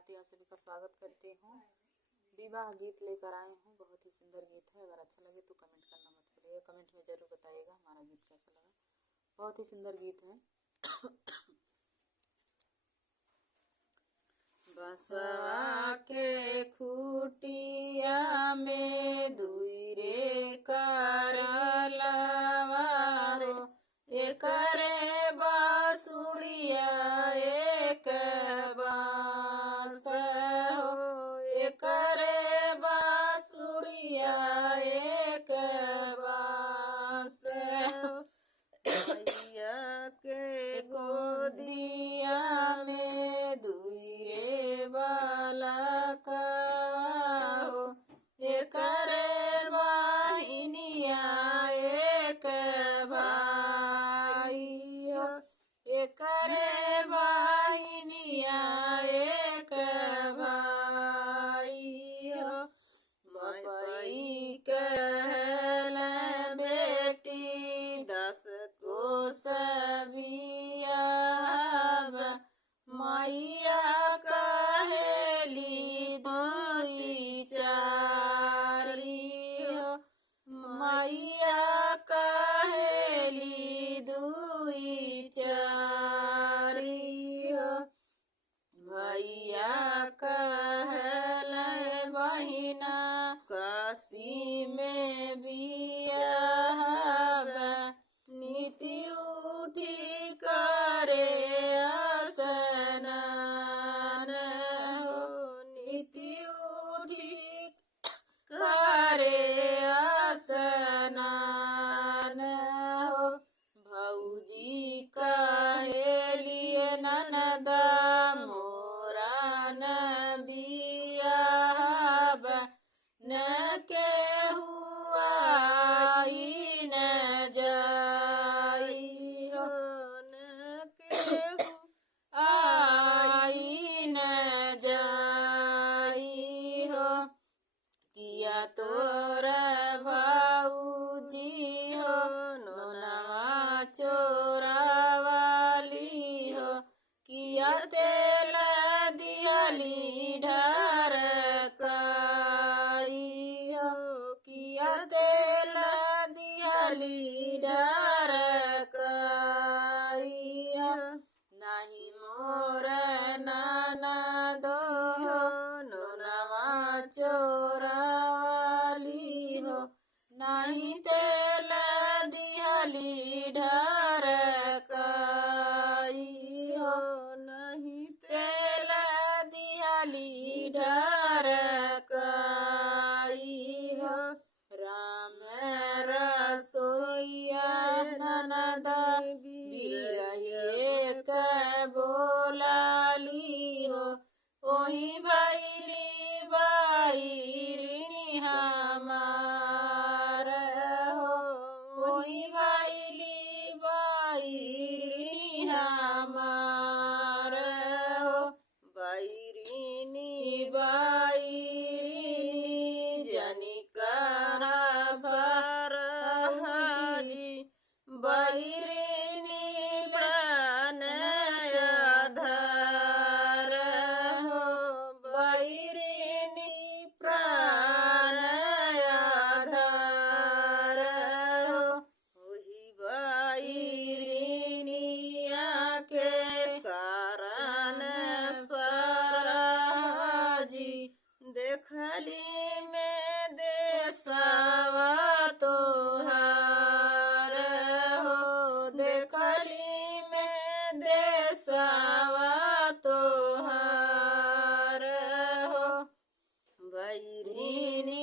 आरती आप सभी का स्वागत करती हूँ। विवाह गीत लेकर आए हूँ, बहुत ही सुंदर गीत है। अगर अच्छा लगे तो कमेंट करना मत भूलिएगा, कमेंट में ज़रूर बताइएगा हमारा गीत कैसा लगा। बहुत ही सुंदर गीत है। बसवा के खूटिया में दुई रे करलवारो, एकरे बांसुरिया एक बांस हो, एकरे बांसुरिया एक बांस हो। मैया के गोदिया में दुई रे बालका हो, एकरे बहिनिया एक भाई हो, एकरे बहिनिया एक भाई हो। मई कहल बेटी 10 कोस बियाब, मैया कहेली दुई चारी हो, मैया कहेली दुई चारी हो। भैया कहल बहिना काशी में बियाहब, नीति उठी करे स्नान हो, नीति उठी करे स्नान हो। भौजी कहेलिए ननदा मोरा न बियाहब, न केहू आई न जाई हो, न केहू आई न जाई हो। किया तोर भाऊजी हो नोनवा चोरावाली हो, किया तेल दियाली ढरकाई हो, किया तेल दियाली ढरकाई हो। नाही मोर ननदो हो नोनवा चोरावाली हो, नाही तेल दियाली ढरकाई हो, नहीं तेल दियाली ढरकाई हो। राम रसोईया ननदा बिरहे के बोलाली हो, ओही भैली बाईरिनी हमार हो, ओही भैली बाईरिनी हमार हो। बाईरिनी बाईरिनी जनिका सरहजी, बाईरिनी प्राण आधार हो, बाईरिनी प्राण आधार हो। वही बाईरिनिया के कारण सरहजी, देखली में देशवा तोहार हो, देखली में देशवा तोहार हो। बैरिनी